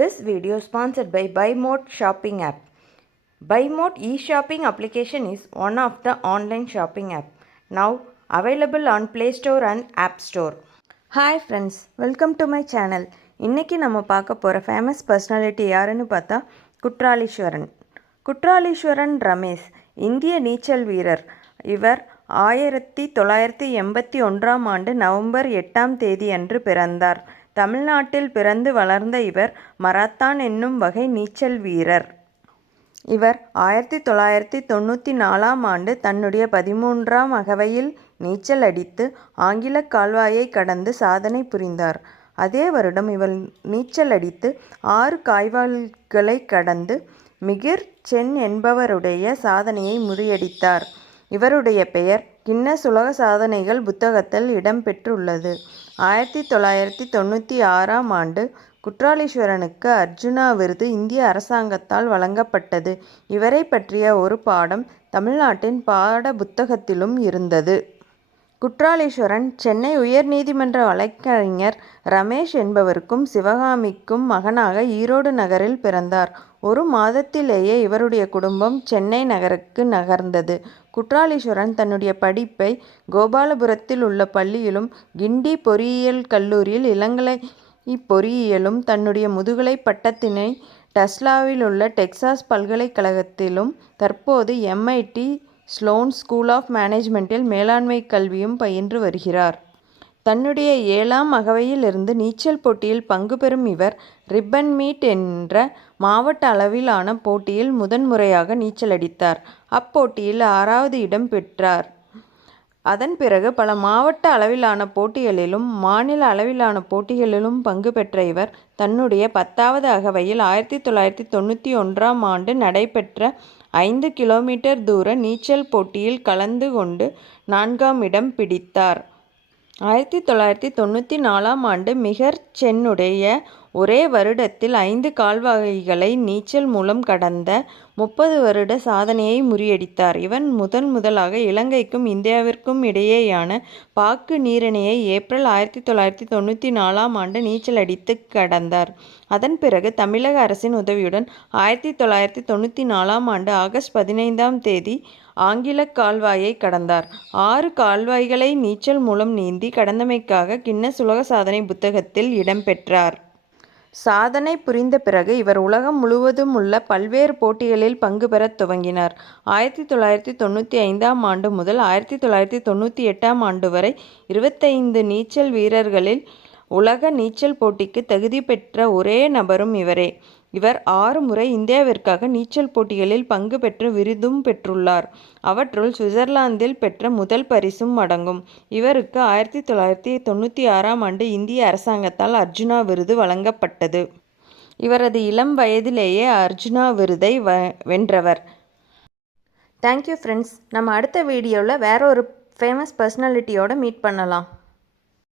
This video is sponsored by BuyMode shopping app. BuyMode e-shopping application is one of the online shopping app now available on Play Store and App Store. Hi friends, welcome to my channel. இன்னைக்கு நம்ம பார்க்க போற famous personality யாருன்னு பார்த்தா குற்றாலீஸ்வரன் ரமேஷ் இந்திய நீச்சல் வீரர். இவர் 1981ஆம் ஆண்டு நவம்பர் 8ஆம் தேதி அன்று பிறந்தார். தமிழ்நாட்டில் பிறந்து வளர்ந்த இவர் மராத்தான் என்னும் வகை நீச்சல் வீரர். இவர் 1994ஆம் ஆண்டு தன்னுடைய 13ஆம் அகவையில் நீச்சல் அடித்து ஆங்கில கால்வாயை கடந்து சாதனை புரிந்தார். அதே வருடம் இவர் நீச்சல் அடித்து 6 கால்வாய்களை கடந்து மிகிர் சென் என்பவருடைய சாதனையை முறியடித்தார். இவருடைய பெயர் கின்னஸ் உலக சாதனைகள் புத்தகத்தில் இடம்பெற்றுள்ளது. 1996ஆம் ஆண்டு குற்றாலீஸ்வரனுக்கு அர்ஜுனா விருது இந்திய அரசாங்கத்தால் வழங்கப்பட்டது. இவரை பற்றிய ஒரு பாடம் தமிழ்நாட்டின் பாட புத்தகத்திலும் இருந்தது. குற்றாலீஸ்வரன் சென்னை உயர்நீதிமன்ற வழக்கறிஞர் ரமேஷ் என்பவருக்கும் சிவகாமிக்கும் மகனாக ஈரோடு நகரில் பிறந்தார். ஒரு மாதத்திலேயே இவருடைய குடும்பம் சென்னை நகருக்கு நகர்ந்தது. குற்றாலீஸ்வரன் தன்னுடைய படிப்பை கோபாலபுரத்தில் உள்ள பள்ளியிலும் கிண்டி பொறியியல் கல்லூரியில் இளங்கலை பொறியியலும் தன்னுடைய முதுகலை பட்டத்தினை டஸ்லாவில் உள்ள டெக்சாஸ் பல்கலைக்கழகத்திலும் தற்போது MIT ஸ்லோன் ஸ்கூல் ஆஃப் மேனேஜ்மெண்ட்டில் மேலாண்மை கல்வியும் பயின்று வருகிறார். தன்னுடைய 7ஆம் அகவையிலிருந்து நீச்சல் போட்டியில் பங்கு பெறும் இவர் ரிப்பன் மீட் என்ற மாவட்ட அளவிலான போட்டியில் முதன்முறையாக நீச்சல் அடித்தார். அப்போட்டியில் 6வது இடம் பெற்றார். அதன் பிறகு பல மாவட்ட அளவிலான போட்டிகளிலும் மாநில அளவிலான போட்டிகளிலும் பங்கு பெற்ற இவர் தன்னுடைய 10வது அகவையில் 1991ஆம் ஆண்டு நடைபெற்ற 5 கிலோமீட்டர் தூர நீச்சல் போட்டியில் கலந்து கொண்டு 4ஆம் இடம் பிடித்தார். 1994ஆம் ஆண்டு மிகிர் சென்னுடைய ஒரே வருடத்தில் 5 கால்வாய்களை நீச்சல் மூலம் கடந்த 30 வருட சாதனையை முறியடித்தார். இவன் முதலாக இலங்கைக்கும் இந்தியாவிற்கும் இடையேயான பாக்கு நீரிணையை ஏப்ரல் 1994ஆம் ஆண்டு நீச்சல் அடித்து கடந்தார். அதன் பிறகு தமிழக அரசின் உதவியுடன் 1994ஆம் ஆண்டு ஆகஸ்ட் 15ஆம் தேதி ஆங்கில கால்வாயை கடந்தார். 6 கால்வாய்களை நீச்சல் மூலம் நீந்தி கடந்தமைக்காக கின்னஸ் உலக சாதனை புத்தகத்தில் இடம்பெற்றார். சாதனை புரிந்த பிறகு இவர் உலகம் முழுவதும் உள்ள பல்வேறு போட்டிகளில் பங்கு பெறத் துவங்கினார். 1995ஆம் ஆண்டு முதல் 1998ஆம் ஆண்டு வரை 25 நீச்சல் வீரர்களில் உலக நீச்சல் போட்டிக்கு தகுதி பெற்ற ஒரே நபரும் இவரே. இவர் 6 முறை இந்தியாவிற்காக நீச்சல் போட்டிகளில் பங்கு பெற்று விருதும் பெற்றுள்ளார். அவற்றுள் சுவிட்சர்லாந்தில் பெற்ற முதல் பரிசும் அடங்கும். இவருக்கு 1996ஆம் ஆண்டு இந்திய அரசாங்கத்தால் அர்ஜுனா விருது வழங்கப்பட்டது. இவரது இளம் வயதிலேயே அர்ஜுனா விருதை வென்றவர். Thank you friends. நம்ம அடுத்த வீடியோவில் வேற ஒரு ஃபேமஸ் பர்சனாலிட்டியோட மீட் பண்ணலாம்.